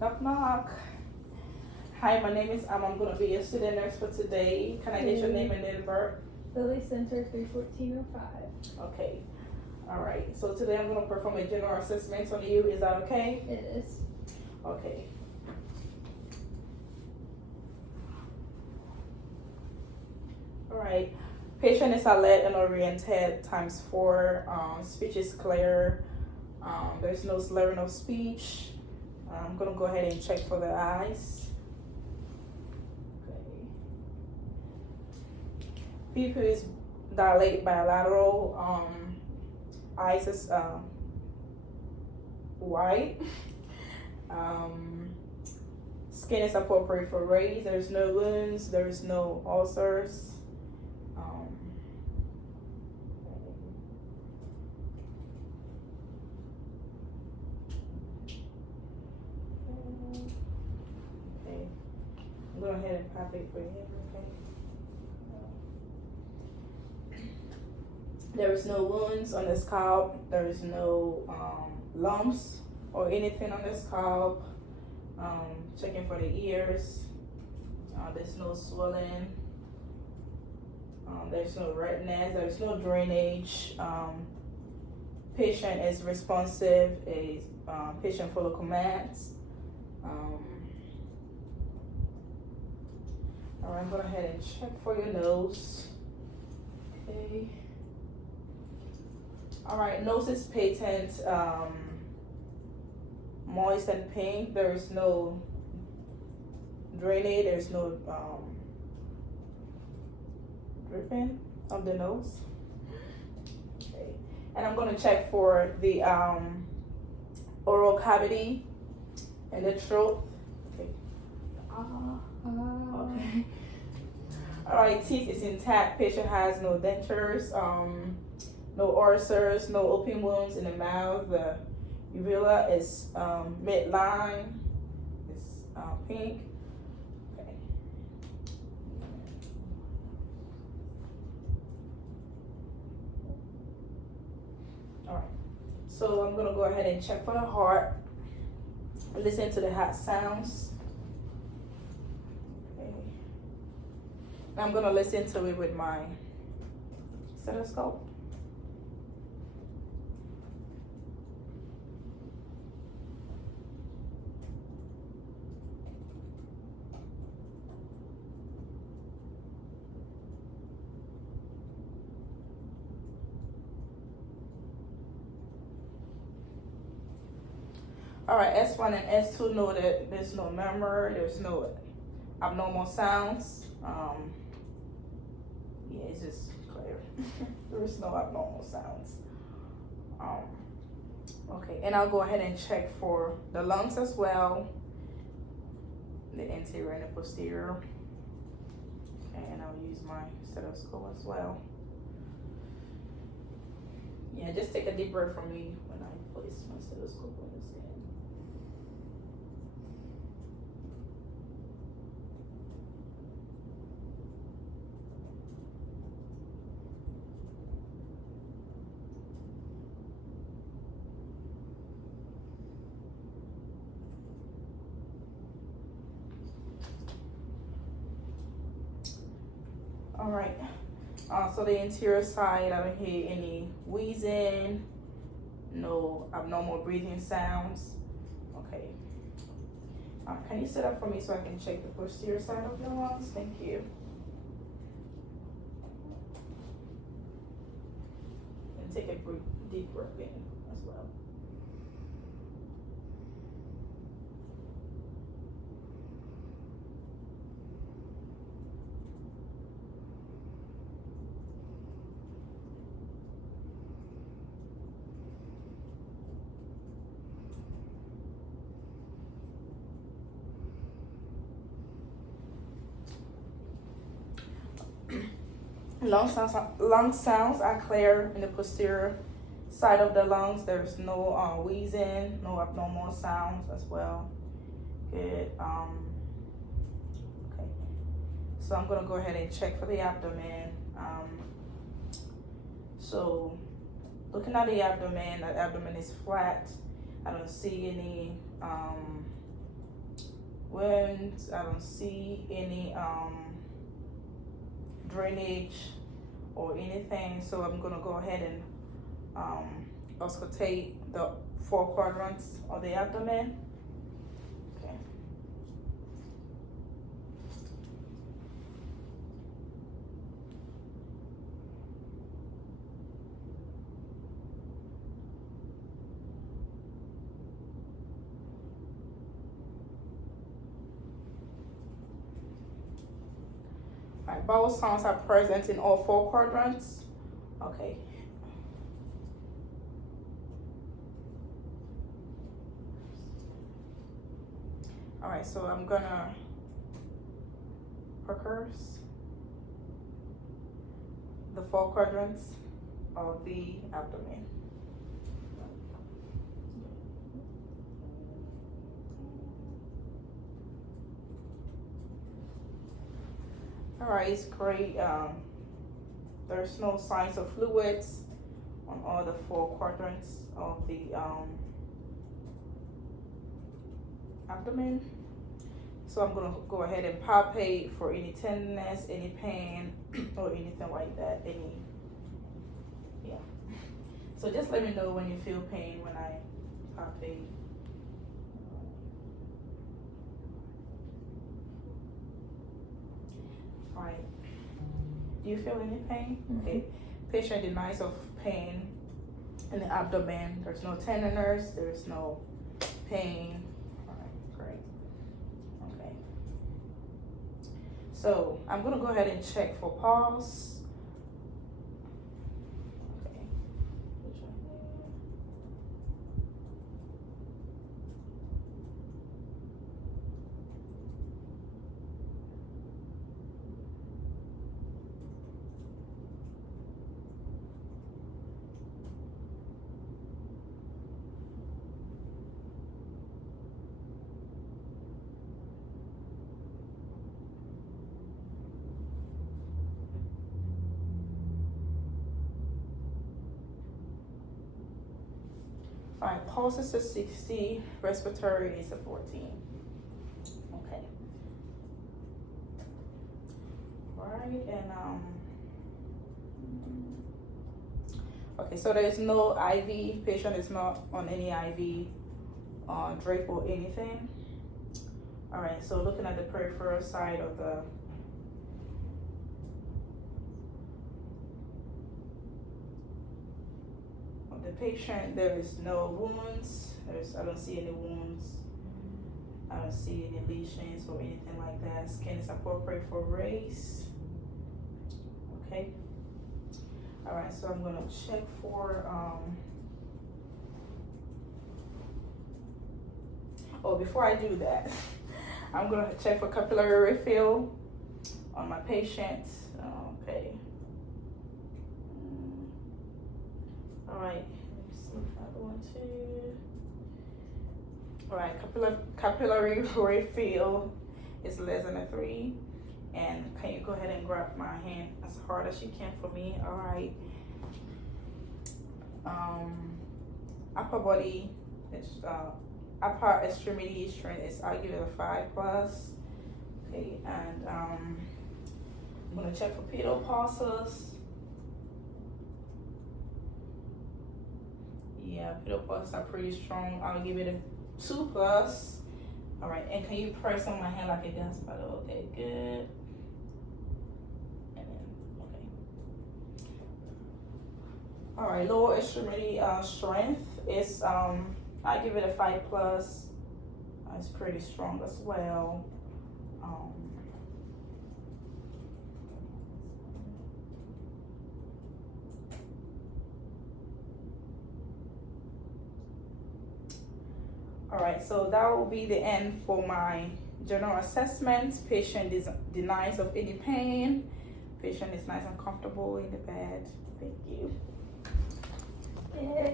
Knock knock. Hi, my name is I'm gonna be your student nurse for today. Can I get your name and date of birth? Lily Center 31405. Okay. All right. So today I'm gonna perform a general assessment on you. Is that okay? It is. Okay. All right. Patient is alert and oriented times 4. Speech is clear. There's no slurring of speech. I'm gonna go ahead and check for the eyes. Okay. Pupil is dilated bilateral. Eyes is white. Skin is appropriate for raise. There's no wounds. There's no ulcers. Okay. I'm going ahead and pop it for him. Okay. There is no wounds on the scalp. There is no lumps or anything on the scalp. Checking for the ears. There's no swelling. There's no redness. There's no drainage. Patient is responsive. Patient follow commands. All right, I'm going ahead and check for your nose. Okay. All right, nose is patent, moist and pink. There is no drainage. There's no dripping of the nose. Okay, and I'm going to check for the oral cavity and the throat. Okay. Okay. All right, teeth is intact. Patient has no dentures, no ulcers, no open wounds in the mouth. The uvula is midline. It's pink. Okay. All right. So I'm gonna go ahead and check for the heart. Listen to the heart sounds. Okay. I'm gonna listen to it with my stethoscope. All right, S1 and S2 know that there's no murmur, there's no abnormal sounds. Yeah, it's just clear. There's no abnormal sounds. Okay, and I'll go ahead and check for the lungs as well, the anterior and the posterior. Okay, and I'll use my stethoscope as well. Yeah, just take a deep breath from me when I place my stethoscope on this end. All right, so the interior side, I don't hear any wheezing, no abnormal breathing sounds. Okay. Can you sit up for me so I can check the posterior side of your lungs? Thank you. And take a deep breath in as well. Lung sounds are clear in the posterior side of the lungs. There's no wheezing, no abnormal sounds as well. Good. Okay. So I'm gonna go ahead and check for the abdomen. So looking at the abdomen is flat. I don't see any wounds. I don't see any drainage or anything. So I'm gonna go ahead and auscultate the 4 quadrants of the abdomen. Okay. Right, bowel sounds are present in all 4 quadrants. Okay. All right, so I'm gonna rehearse the 4 quadrants of the abdomen. All right, it's great. There's no signs of fluids on all the 4 quadrants of the abdomen. So I'm gonna go ahead and palpate for any tenderness, any pain, or anything like that. Yeah. So just let me know when you feel pain when I palpate. All right. Do you feel any pain? Mm-hmm. Okay. Patient denies of pain in the abdomen. There's no tenderness. There's no pain. All right, great. Okay. So I'm gonna go ahead and check for pulse. Okay. All right, pulse is a 60, respiratory is a 14. Okay. All right, and okay, so there is no IV. Patient is not on any IV drip or anything. All right, so looking at the peripheral side of the patient, there is no wounds. I don't see any wounds. I don't see any lesions or anything like that. Skin is appropriate for race. Okay. All right, so I'm gonna check for before I do that, I'm gonna check for capillary refill on my patient. Okay. All right. All right, capillary refill is less than a 3. And can you go ahead and grab my hand as hard as you can for me? All right. Upper body, upper extremity strength is, I'll give it a 5+. Okay, and I'm gonna check for pedal pulses. Yeah, pedal pulses are pretty strong. I'll give it a 2+. All right, and can you press on my hand like a gas pedal? Okay, good. And then, okay. All right, lower extremity strength is, I give it a 5+. It's pretty strong as well. All right, so that will be the end for my general assessment. Patient denies of any pain. Patient is nice and comfortable in the bed. Thank you.